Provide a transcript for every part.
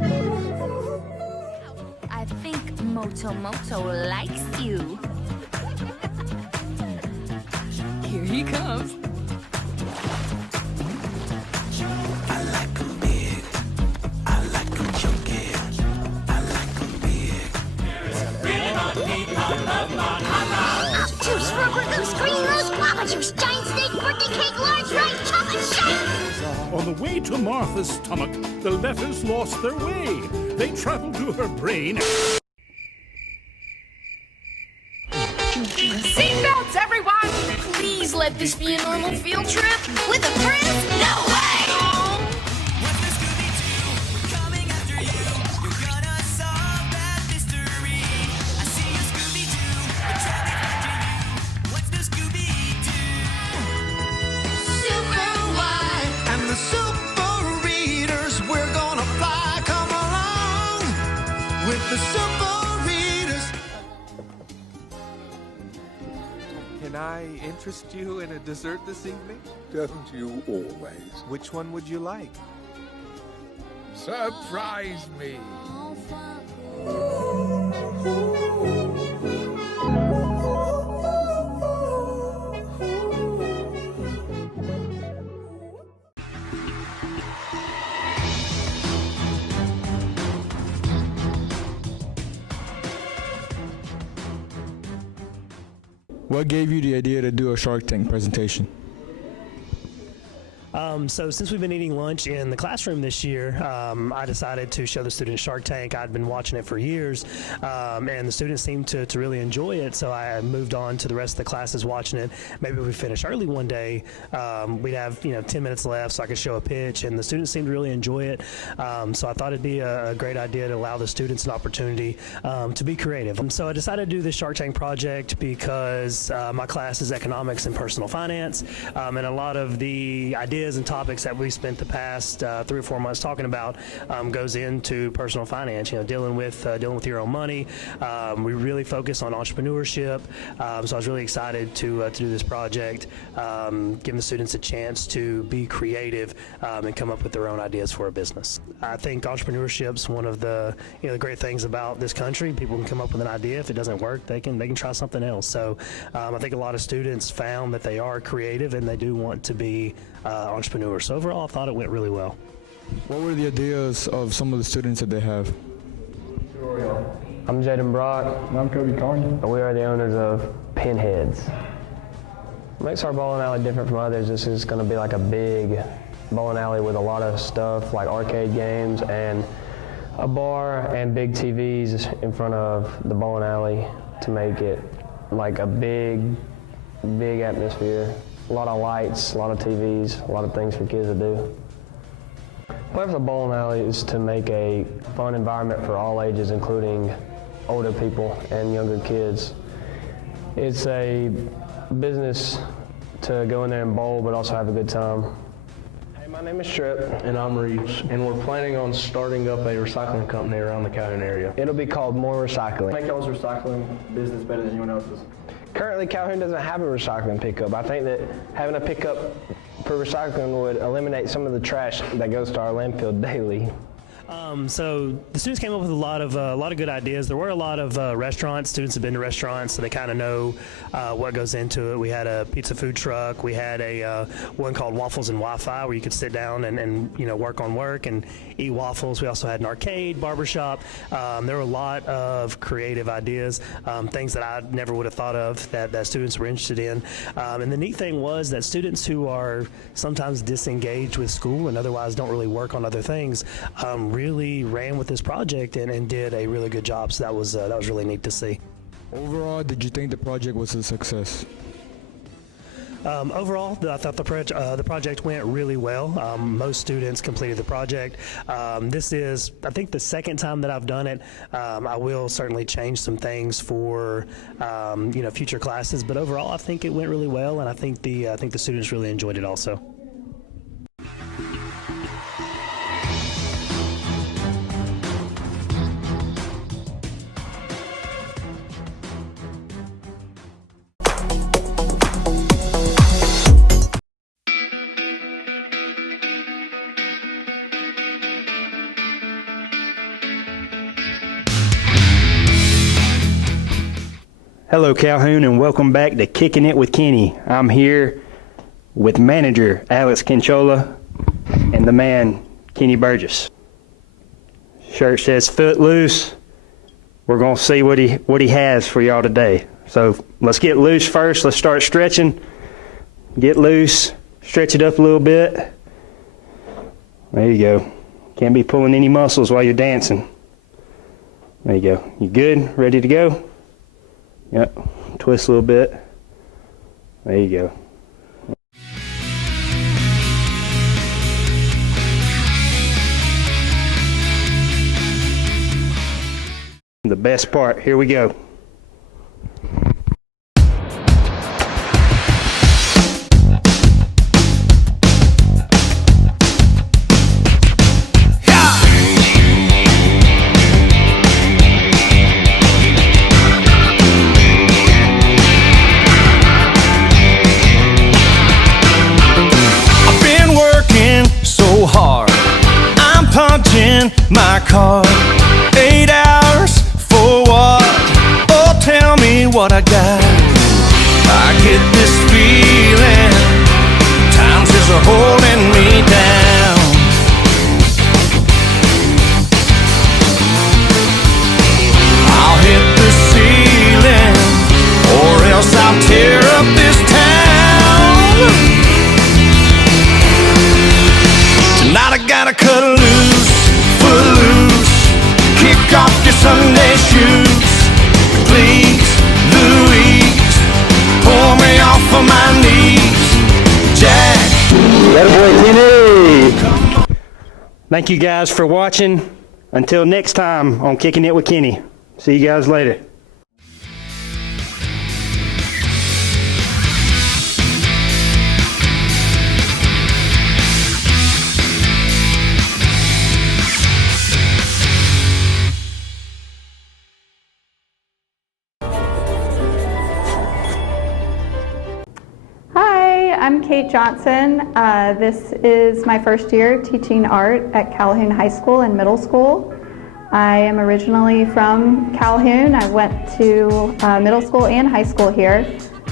I think Moto likes you. Here he comes. I like 'em big. I like 'em chunky. I like 'em big. Juice, rubber goose, green rose, guava juice, giant steak, birthday cake, large rice, chocolate shake. On the way to Martha's stomach, the letters lost their way. They traveled to her brain. Seatbelts, everyone! Please let this be a normal field trip. With a friend? No way! Can I interest you in a dessert this evening? Don't you always? Which one would you like? Surprise me! What gave you the idea to do a Shark Tank presentation? So since we've been eating lunch in the classroom this year, I decided to show the students Shark Tank. I'd been watching it for years, and the students seemed to really enjoy it, so I moved on to the rest of the classes watching it. Maybe if we finish early one day, we'd have 10 minutes left so I could show a pitch, and the students seemed to really enjoy it. So I thought it'd be a great idea to allow the students an opportunity to be creative. So I decided to do this Shark Tank project because my class is economics and personal finance, and a lot of the ideas and topics that we spent the past 3 or 4 months talking about goes into personal finance. Dealing with your own money. We really focus on entrepreneurship. So I was really excited to do this project, giving the students a chance to be creative and come up with their own ideas for a business. I think entrepreneurship's one of the the great things about this country. People can come up with an idea. If it doesn't work, they can try something else. So I think a lot of students found that they are creative and they do want to be entrepreneurs. So overall, I thought it went really well. What were the ideas of some of the students that they have? I'm Jaden Brock. And I'm Cody Carney. And we are the owners of Pinheads. What makes our bowling alley different from others is it's going to be like a big bowling alley with a lot of stuff like arcade games and a bar and big TVs in front of the bowling alley to make it like a big atmosphere. A lot of lights, a lot of TVs, a lot of things for kids to do. The plan for the bowling alley is to make a fun environment for all ages, including older people and younger kids. It's a business to go in there and bowl, but also have a good time. Hey, my name is Trip. And I'm Reeves. And we're planning on starting up a recycling company around the Calhoun area. It'll be called More Recycling. Make y'all's recycling business better than anyone else's. Currently, Calhoun doesn't have a recycling pickup. I think that having a pickup for recycling would eliminate some of the trash that goes to our landfill daily. So the students came up with a lot of good ideas. There were a lot of restaurants. Students have been to restaurants, so they kind of know what goes into it. We had a pizza food truck. We had a one called Waffles and Wi-Fi, where you could sit down and work on work and eat waffles. We also had an arcade, barbershop. There were a lot of creative ideas, things that I never would have thought of that students were interested in. And the neat thing was that students who are sometimes disengaged with school and otherwise don't really work on other things really ran with this project and did a really good job. So that was really neat to see. Overall, did you think the project was a success? Overall, I thought the project went really well. Most students completed the project. This is, I think, the second time that I've done it. I will certainly change some things for future classes, but overall, I think it went really well, and I think the students really enjoyed it also. Hello Calhoun and welcome back to Kicking It with Kenny. I'm here with manager Alex Kinchola and the man Kenny Burgess. Shirt says foot loose. We're gonna see what he has for y'all today. So let's get loose first. Let's start stretching. Get loose, stretch it up a little bit. There you go. Can't be pulling any muscles while you're dancing. There you go. You good? Ready to go? Yep. Twist a little bit. There you go. The best part. Here we go. My car, 8 hours for what? Oh, tell me what I got. I get this feeling times is holding me down. I'll hit the ceiling or else I'll tear up this town. Tonight I gotta cut loose, loose, kick off your Sunday shoes. Please, Louise, pull me off of my knees. Jack. Thank you guys for watching. Until next time on Kicking It with Kenny. See you guys later. I'm Kate Johnson. This is my first year teaching art at Calhoun High School and Middle School. I am originally from Calhoun. I went to middle school and high school here,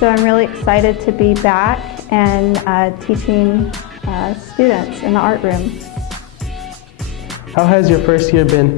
so I'm really excited to be back and teaching students in the art room. How has your first year been?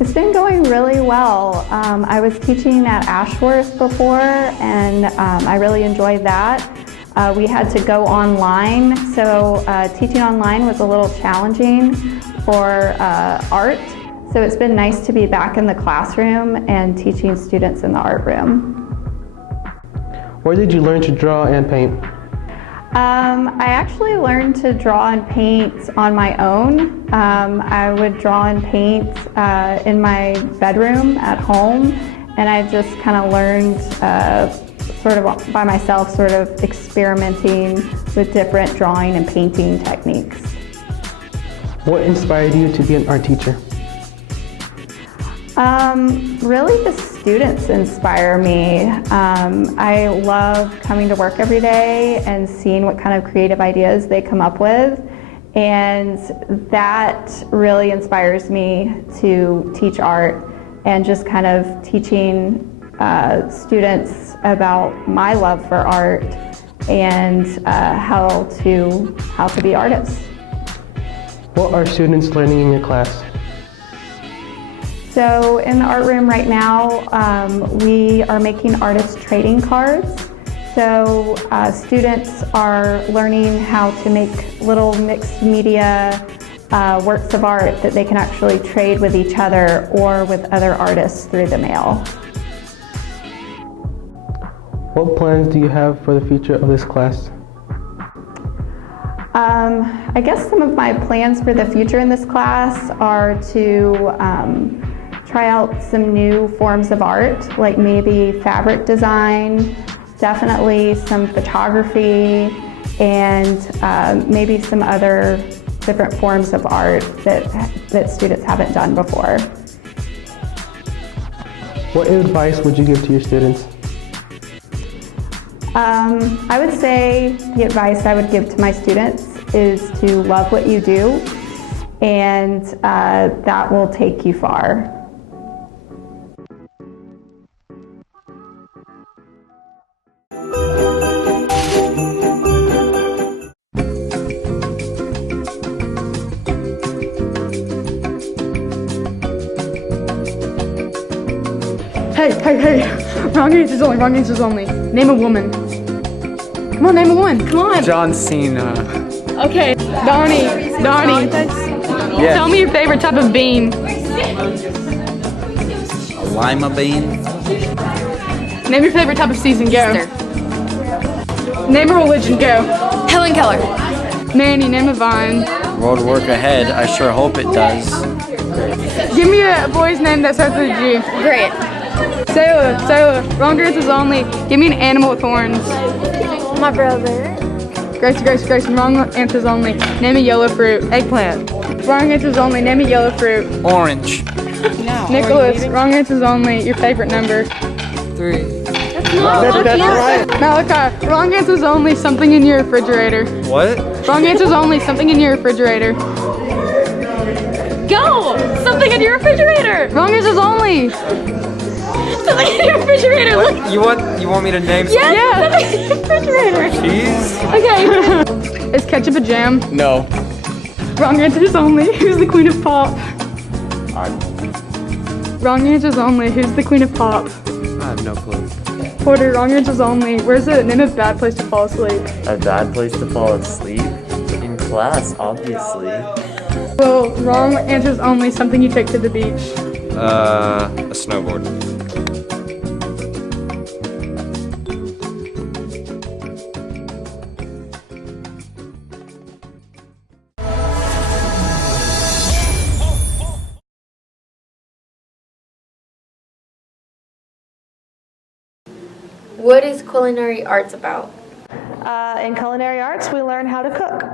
It's been going really well. I was teaching at Ashworth before, and I really enjoyed that. We had to go online, so teaching online was a little challenging for art. So it's been nice to be back in the classroom and teaching students in the art room. Where did you learn to draw and paint? I actually learned to draw and paint on my own. I would draw and paint in my bedroom at home, and I just kind of learned sort of by myself, sort of experimenting with different drawing and painting techniques. What inspired you to be an art teacher? Really the students inspire me. I love coming to work every day and seeing what kind of creative ideas they come up with, and that really inspires me to teach art and just kind of teaching students about my love for art and how to be artists. What are students learning in your class? So in the art room right now, we are making artist trading cards. So students are learning how to make little mixed media works of art that they can actually trade with each other or with other artists through the mail. What plans do you have for the future of this class? I guess some of my plans for the future in this class are to try out some new forms of art, like maybe fabric design, definitely some photography, and maybe some other different forms of art that students haven't done before. What advice would you give to your students? I would say the advice I would give to my students is to love what you do, and that will take you far. Hey. Wrong answers only. Name a woman. Come on, name a woman. Come on. John Cena. Okay, Donnie. Yeah. Tell me your favorite type of bean. A lima bean. Name your favorite type of season. Go. Easter. Name a religion. Go. Helen Keller. Manny, name a vine. Road work ahead. I sure hope it does. Give me a boy's name that starts with a G. Great. Sailor. Wrong answers only. Give me an animal with horns. My brother. Gracie. Wrong answers only. Name a yellow fruit. Eggplant. Wrong answers only. Name a yellow fruit. Orange. Nicholas. Wrong answers only. Your favorite number. 3. That's right. Malachi. Wrong answers only. Something in your refrigerator. What? Wrong answers only. Something in your refrigerator. Go! Something in your refrigerator. Wrong answers only. Something in your refrigerator. Look. You want me to name Yeah. Something in your refrigerator. cheese? Okay. Is ketchup a jam? No. Wrong answers only. Who's the queen of pop? Wrong answers only. Who's the queen of pop? I have no clue. Porter. Wrong answers only. Where's the name of a bad place to fall asleep? A bad place to fall asleep? In class, obviously. Well, wrong answers only. Something you take to the beach. A snowboard. What is culinary arts about? In culinary arts, we learn how to cook.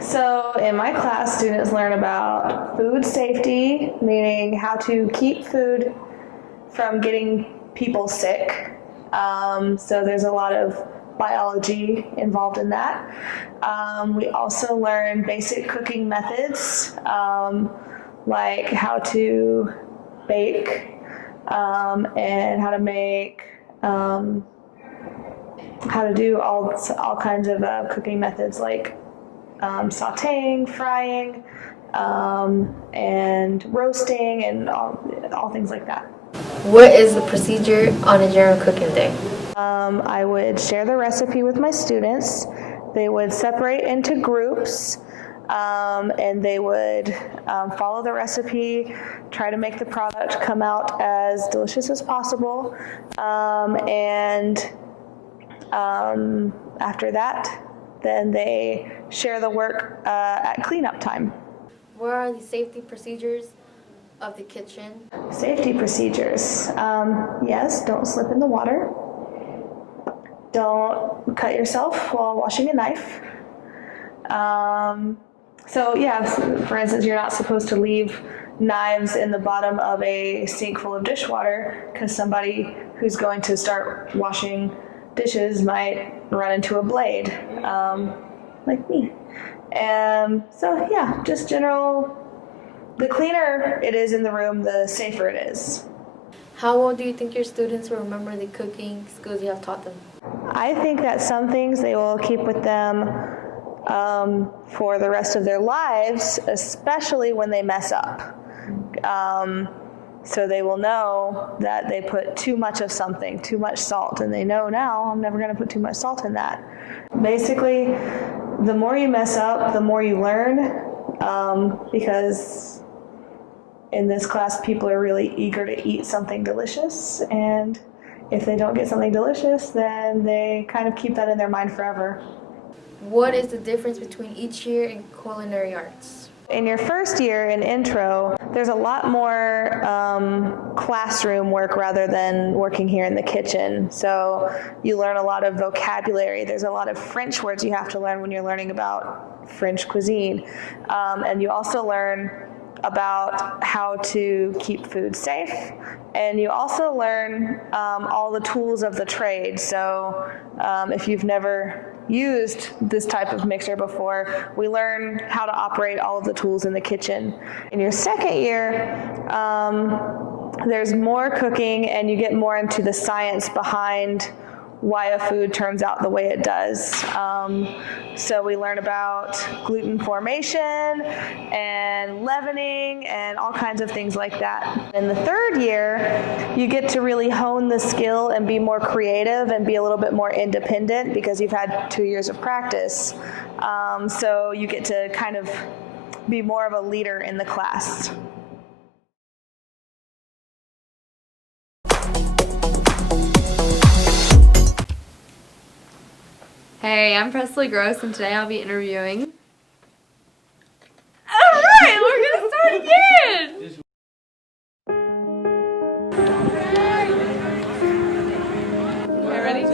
So in my class, students learn about food safety, meaning how to keep food from getting people sick. So there's a lot of biology involved in that. We also learn basic cooking methods, like how to bake and how to make how to do all kinds of cooking methods like sauteing, frying, and roasting, and all things like that. What is the procedure on a general cooking day? I would share the recipe with my students. They would separate into groups, and they would follow the recipe, try to make the product come out as delicious as possible, and after that, then they share the work at cleanup time. What are the safety procedures of the kitchen? Safety procedures. Yes, don't slip in the water. Don't cut yourself while washing a knife. So yeah, for instance, you're not supposed to leave knives in the bottom of a sink full of dishwater because somebody who's going to start washing dishes might run into a blade, like me. So yeah, just general, the cleaner it is in the room, the safer it is. How well do you think your students will remember the cooking skills you have taught them? I think that some things they will keep with them for the rest of their lives, especially when they mess up. So they will know that they put too much of something, too much salt, and they know now, I'm never going to put too much salt in that. Basically, the more you mess up, the more you learn, because in this class, people are really eager to eat something delicious, and if they don't get something delicious, then they kind of keep that in their mind forever. What is the difference between each year in culinary arts? In your first year in intro, there's a lot more classroom work rather than working here in the kitchen. So you learn a lot of vocabulary. There's a lot of French words you have to learn when you're learning about French cuisine. And you also learn about how to keep food safe. And you also learn all the tools of the trade. So if you've never used this type of mixer before, we learn how to operate all of the tools in the kitchen. In your second year, there's more cooking and you get more into the science behind why a food turns out the way it does. So we learn about gluten formation and leavening and all kinds of things like that. In the third year, you get to really hone the skill and be more creative and be a little bit more independent because you've had 2 years of practice. So you get to kind of be more of a leader in the class. Hey, I'm Presley Gross, and today I'll be interviewing. Alright, we're gonna start again! Okay, ready?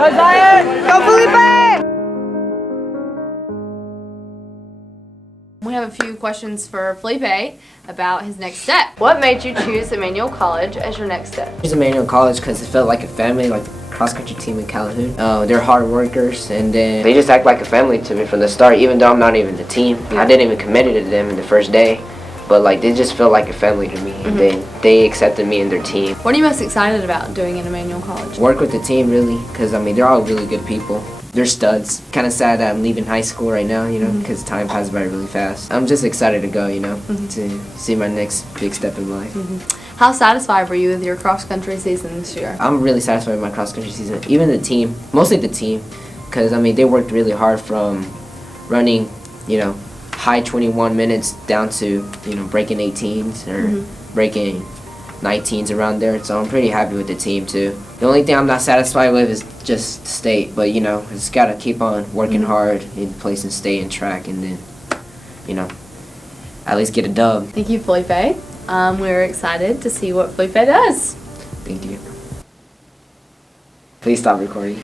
Go Zion! Go Felipe! We have a few questions for Felipe about his next step. What made you choose Emmanuel College as your next step? I chose Emmanuel College because it felt like a family, like the cross-country team in Calhoun. They're hard workers, and then they just act like a family to me from the start, even though I'm not even the team. I didn't even commit to them in the first day, but like they just felt like a family to me, and then they accepted me and their team. What are you most excited about doing at Emmanuel College? Work with the team, really, because I mean, they're all really good people. They're studs. Kind of sad that I'm leaving high school right now, you know, because time passes by really fast. I'm just excited to go, you know, to see my next big step in life. How satisfied were you with your cross-country season this year? I'm really satisfied with my cross-country season. Even the team, mostly the team, because, I mean, they worked really hard from running, you know, high 21 minutes down to, you know, breaking 18s or breaking 19s around there. So I'm pretty happy with the team, too. The only thing I'm not satisfied with is just state, but, you know, just got to keep on working hard in place and stay in track and then, you know, at least get a dub. Thank you, Felipe. We're excited to see what Felipe does. Thank you. Please stop recording.